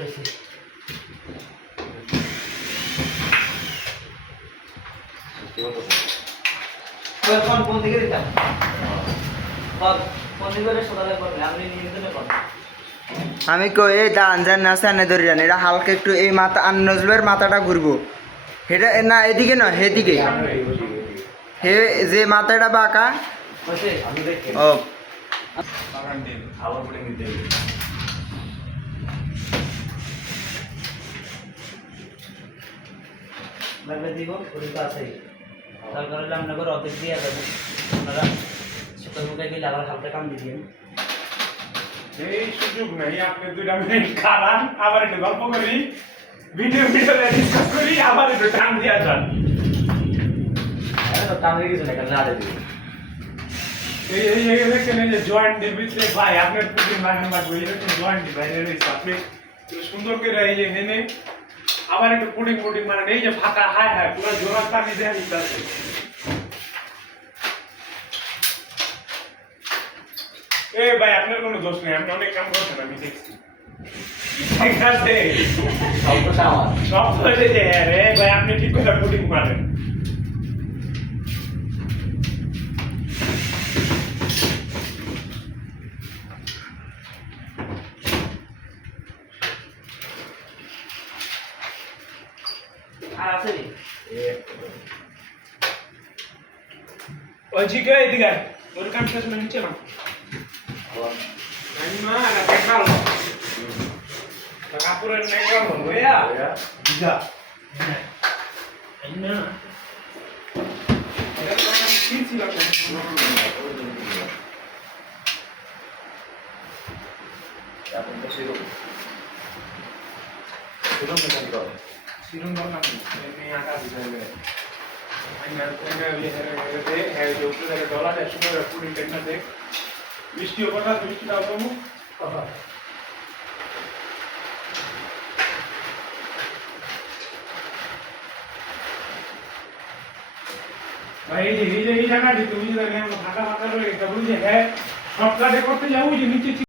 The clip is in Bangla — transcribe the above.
রয়েছে কোন দিকে দিতাম কোন দিকে সকালে করবে আপনি নিয়ে দিতে পারবেন আমি কই এই দান জান না সামনে ধরে জানি এটা হালকা একটু এই মাথা আর নজরুলের মাথাটা ঘুরবো এটা না এদিকে না এদিকে হে যে মাথাটা বাঁকা আমি দেখি ও আবার পড়ে নিতে লাগলে দিব ওই তো আছে তারপর আমরা করে অর্ধেক দিয়ে যাবো আপনারা শুকনো মুখে গেলে আবার হালকা কাম দিয়ে এই সুযোগ নাই আপনি 2 মিনিট খারান আবার একটু গল্প করি ভিডিও ডিসকাস করি আবার একটু টান দিয়া যান তো কাম হয়ে গেছে না কাল রাতে দিব এই দেখেন এই যে জয়েন্ট এর ভিতরে ভাই আপনার পুরো লাগান লাগবে এরকম জয়েন্ট বাইরে রয়েছে আপনি সুন্দর করে এই যে নেনে আবার একটু পুডিং মানে এই যে ফাঁকা হায় হায় পুরো জোড়া পানি দেয়া নিতেছে এ ভাই আপনার কোনো দোষ নেই আপনি অনেক কাম করছেন আমি দেখছি ঠিক আছে সবটা আমার সব হয়েছে যে রে ভাই আপনি ঠিক করে পুডিং মারেন আর আছে নি ওই জিকে এদিকে তোর কাম শেষ না নিচে না আমি মা না দেখাল না কাপুরের নাই করব ভাইয়া দিদা না এটা তো আমি কি ছিল এখন তো শিরোম মেকানিক হবে শিরন দর না আমি আটা দিলে আমি না আমি হ্যাঁ যে উপরে ডলার 100 টাকা পুডিং টেকনা দেখ বৃষ্টি হবে না বৃষ্টি দাও তো ভাই এই জায়গাটি তুমি যদি ফাঁকা ফাঁকা রয়ে গেছে বুঝলি হ্যাঁ সব কাজে করতে যাবো যে নিচে